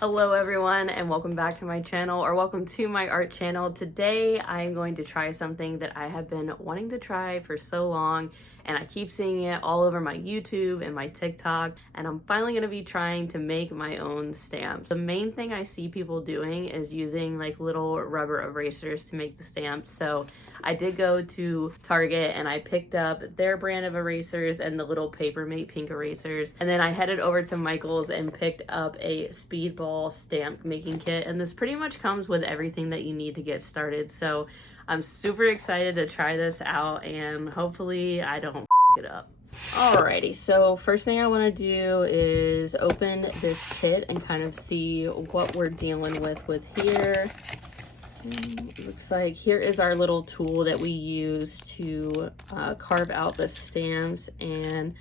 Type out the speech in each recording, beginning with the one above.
Hello everyone and welcome back to my channel, or welcome to my art channel. Today I am going to try something that I have been wanting to try for so long, and I keep seeing it all over my YouTube and my TikTok, and I'm finally going to be trying to make my own stamps. The main thing I see people doing is using like little rubber erasers to make the stamps. So I did go to Target and I picked up their brand of erasers and the little Paper Mate pink erasers, and then I headed over to Michael's and picked up a speedball stamp making kit, and this pretty much comes with everything that you need to get started. So I'm super excited to try this out and hopefully I don't it up. Alrighty, so first thing I want to do is open this kit and kind of see what we're dealing with here. It looks like here is our little tool that we use to carve out the stamps, and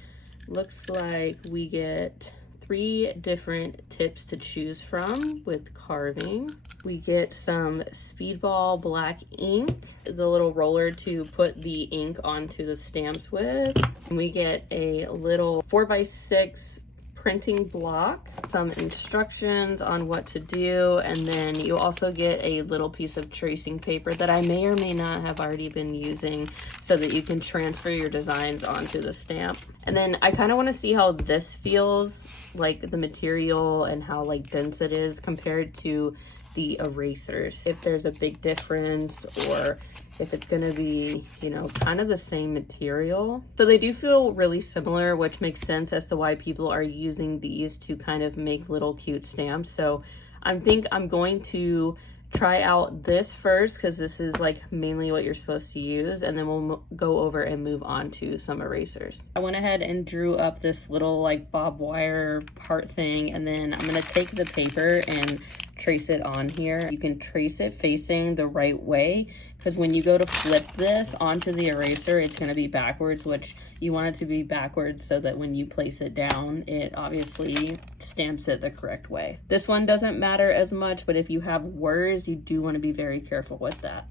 looks like we get 3 different tips to choose from with carving. We get some speedball black ink, the little roller to put the ink onto the stamps with. And we get a little 4x6 printing block, some instructions on what to do, and then you also get a little piece of tracing paper that I may or may not have already been using so that you can transfer your designs onto the stamp. And then I kind of want to see how this feels, like the material and how like dense it is compared to the erasers, if there's a big difference or if it's gonna be, you know, kind of the same material. So they do feel really similar, which makes sense as to why people are using these to kind of make little cute stamps. So I think I'm going to try out this first because this is like mainly what you're supposed to use, and then we'll go over and move on to some erasers. I went ahead and drew up this little like bob wire heart thing, and then I'm gonna take the paper and trace it on here. You can trace it facing the right way, because when you go to flip this onto the eraser, it's going to be backwards, which you want it to be backwards so that when you place it down, it obviously stamps it the correct way. This one doesn't matter as much, but if you have words, you do want to be very careful with that.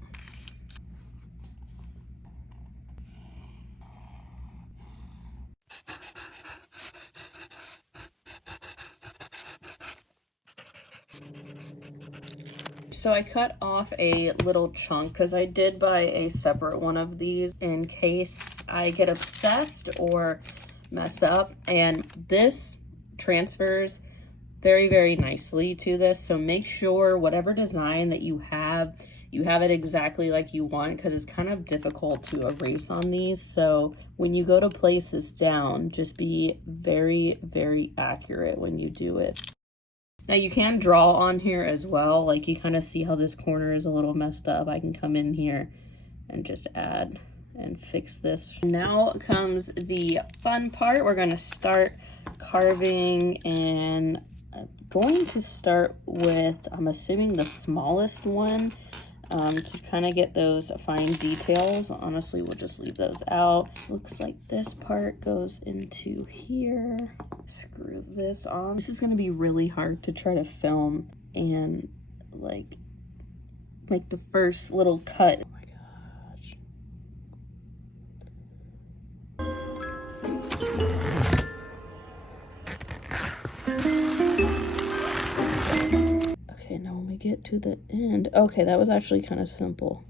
So I cut off a little chunk because I did buy a separate one of these in case I get obsessed or mess up, and this transfers very, very nicely to this. So make sure whatever design that you have it exactly like you want, because it's kind of difficult to erase on these. So when you go to place this down, just be very, very accurate when you do it. Now you can draw on here as well, like you kind of see how this corner is a little messed up. I can come in here and just add and fix this. Now comes the fun part. We're going to start carving, and I'm going to start with, I'm assuming, the smallest one to kind of get those fine details. Honestly, we'll just leave those out. Looks like this part goes into here. Screw this on. This is going to be really hard to try to film and like the first little cut. Oh my gosh. Okay, now when we get to the end, okay, that was actually kind of simple.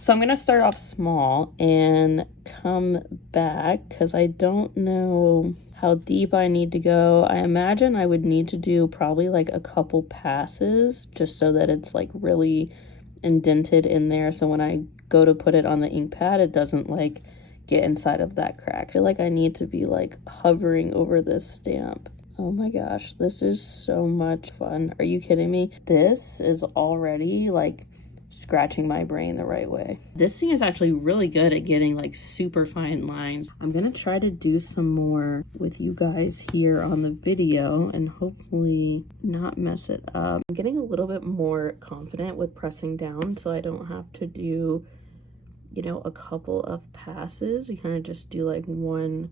So I'm going to start off small and come back because I don't know how deep I need to go. I imagine I would need to do probably like a couple passes just so that it's like really indented in there. So when I go to put it on the ink pad, it doesn't like get inside of that crack. I feel like I need to be like hovering over this stamp. Oh my gosh, this is so much fun. Are you kidding me? This is already like scratching my brain the right way. This thing is actually really good at getting like super fine lines. I'm gonna try to do some more with you guys here on the video and hopefully not mess it up. I'm getting a little bit more confident with pressing down so I don't have to do, you know, a couple of passes. You kind of just do like one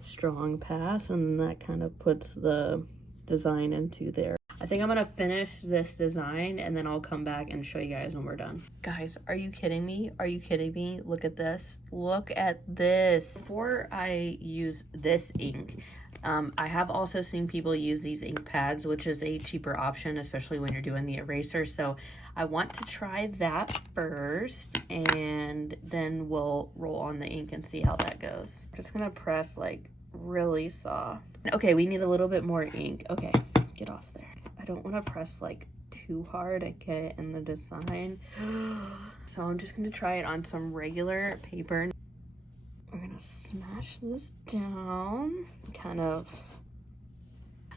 strong pass, and that kind of puts the design into there. I think I'm gonna finish this design and then I'll come back and show you guys when we're done. Guys, are you kidding me? Are you kidding me? Look at this. Look at this. Before I use this ink, I have also seen people use these ink pads, which is a cheaper option, especially when you're doing the eraser. So I want to try that first, and then we'll roll on the ink and see how that goes. I'm just gonna press like really soft. Okay, we need a little bit more ink. Okay, get off there. I don't want to press like too hard. I get it in the design. So I'm just gonna try it on some regular paper. We're gonna smash this down, kind of.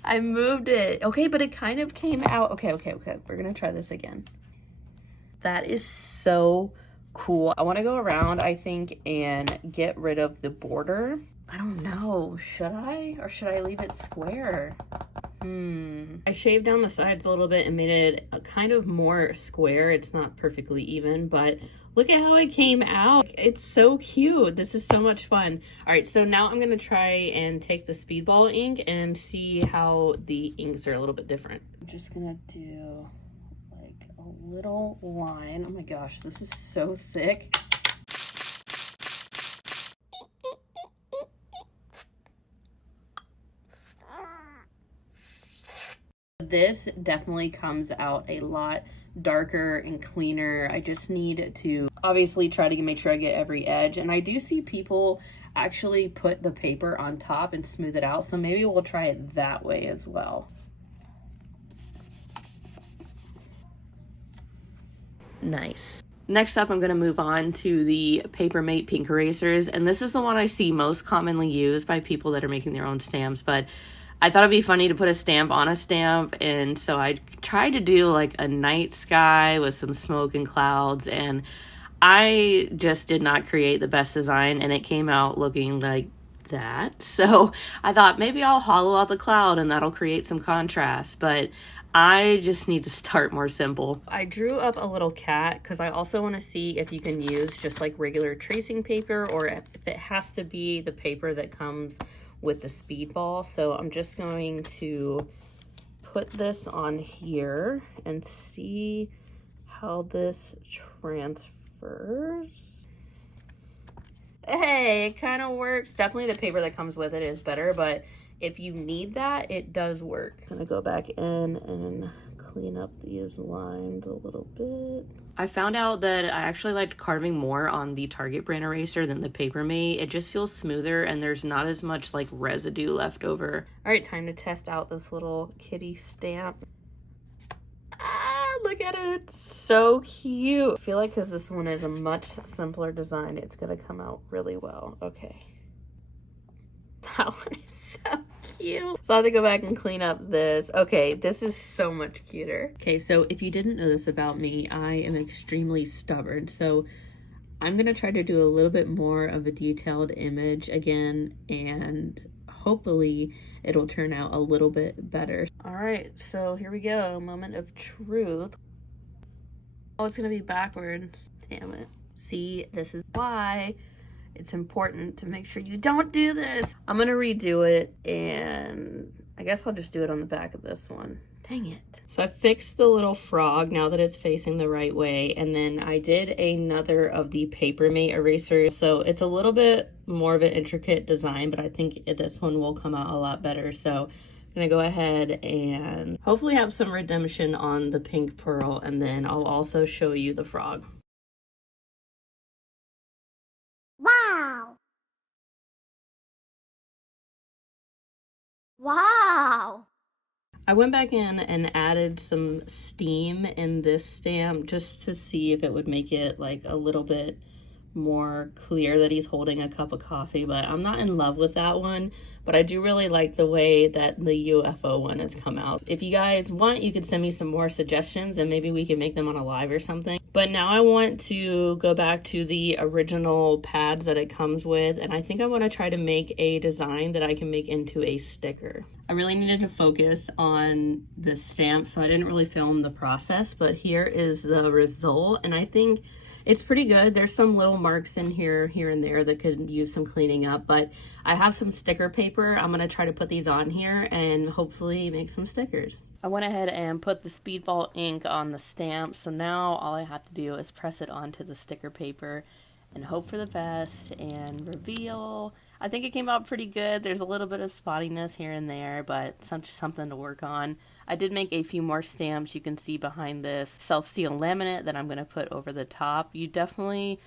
I moved it. Okay, but it kind of came out. Okay. We're gonna try this again. That is so cool. I wanna go around, I think, and get rid of the border. I don't know, should I? Or should I leave it square? I shaved down the sides a little bit and made it a kind of more square. It's not perfectly even, but look at how it came out. It's so cute. This is so much fun. All right, so now I'm gonna try and take the speedball ink and see how the inks are a little bit different. I'm just gonna do like a little line. Oh my gosh, this is so thick. This definitely comes out a lot darker and cleaner. I just need to obviously try to make sure I get every edge. And I do see people actually put the paper on top and smooth it out. So maybe we'll try it that way as well. Nice. Next up, I'm going to move on to the Papermate pink erasers. And this is the one I see most commonly used by people that are making their own stamps. But I thought it'd be funny to put a stamp on a stamp, and so I tried to do like a night sky with some smoke and clouds, and I just did not create the best design, and it came out looking like that. So I thought maybe I'll hollow out the cloud and that'll create some contrast, but I just need to start more simple. I drew up a little cat because I also want to see if you can use just like regular tracing paper, or if it has to be the paper that comes with the speedball. So I'm just going to put this on here and see how this transfers. Hey, it kind of works. Definitely the paper that comes with it is better, but if you need that, it does work. I'm gonna go back in and clean up these lines a little bit. I found out that I actually liked carving more on the Target brand eraser than the Papermate. It just feels smoother and there's not as much like residue left over. All right, time to test out this little kitty stamp. Ah, look at it, it's so cute. I feel like because this one is a much simpler design, it's gonna come out really well. Okay. That one is so cute. So I have to go back and clean up this. Okay, this is so much cuter. Okay, so if you didn't know this about me, I am extremely stubborn. So I'm gonna try to do a little bit more of a detailed image again, and hopefully it'll turn out a little bit better. All right, so here we go, moment of truth. Oh, it's gonna be backwards, damn it. See, this is why it's important to make sure you don't do this. I'm gonna redo it, and I guess I'll just do it on the back of this one. Dang it. So I fixed the little frog now that it's facing the right way, and then I did another of the Papermate erasers. So it's a little bit more of an intricate design, but I think this one will come out a lot better. So I'm gonna go ahead and hopefully have some redemption on the pink pearl, and then I'll also show you the frog. Wow! Wow! I went back in and added some steam in this stamp just to see if it would make it like a little bit more clear that he's holding a cup of coffee, but I'm not in love with that one. But I do really like the way that the UFO one has come out. If you guys want, you could send me some more suggestions and maybe we can make them on a live or something. But now I want to go back to the original pads that it comes with, and I think I want to try to make a design that I can make into a sticker. I really needed to focus on the stamp, so I didn't really film the process, but here is the result, and I think it's pretty good. There's some little marks in here and there that could use some cleaning up, but I have some sticker paper. I'm gonna try to put these on here and hopefully make some stickers. I went ahead and put the speedball ink on the stamp, so now all I have to do is press it onto the sticker paper and hope for the best and reveal. I think it came out pretty good. There's a little bit of spottiness here and there, but something to work on. I did make a few more stamps you can see behind this self-seal laminate that I'm going to put over the top. You definitely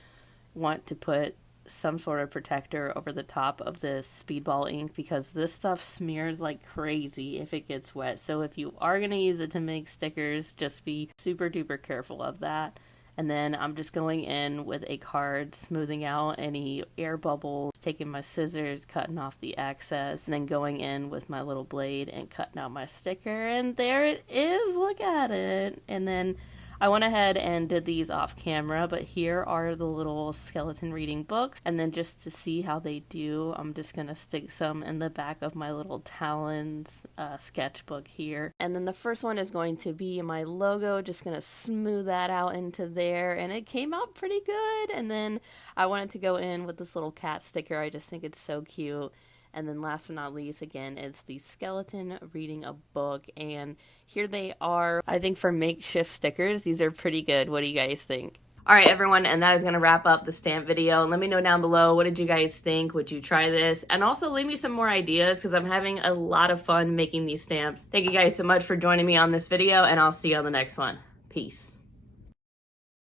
want to put some sort of protector over the top of this speedball ink because this stuff smears like crazy if it gets wet. So if you are going to use it to make stickers, just be super duper careful of that. And then I'm just going in with a card, smoothing out any air bubbles, taking my scissors, cutting off the excess, and then going in with my little blade and cutting out my sticker. And there it is, look at it. And then I went ahead and did these off camera, but here are the little skeleton reading books. And then just to see how they do, I'm just going to stick some in the back of my little Talons sketchbook here. And then the first one is going to be my logo, just going to smooth that out into there. And it came out pretty good. And then I wanted to go in with this little cat sticker. I just think it's so cute. And then last but not least, again, it's the skeleton reading a book. And here they are. I think for makeshift stickers, these are pretty good. What do you guys think? All right, everyone, and that is going to wrap up the stamp video. And let me know down below, what did you guys think? Would you try this? And also leave me some more ideas because I'm having a lot of fun making these stamps. Thank you guys so much for joining me on this video, and I'll see you on the next one. Peace.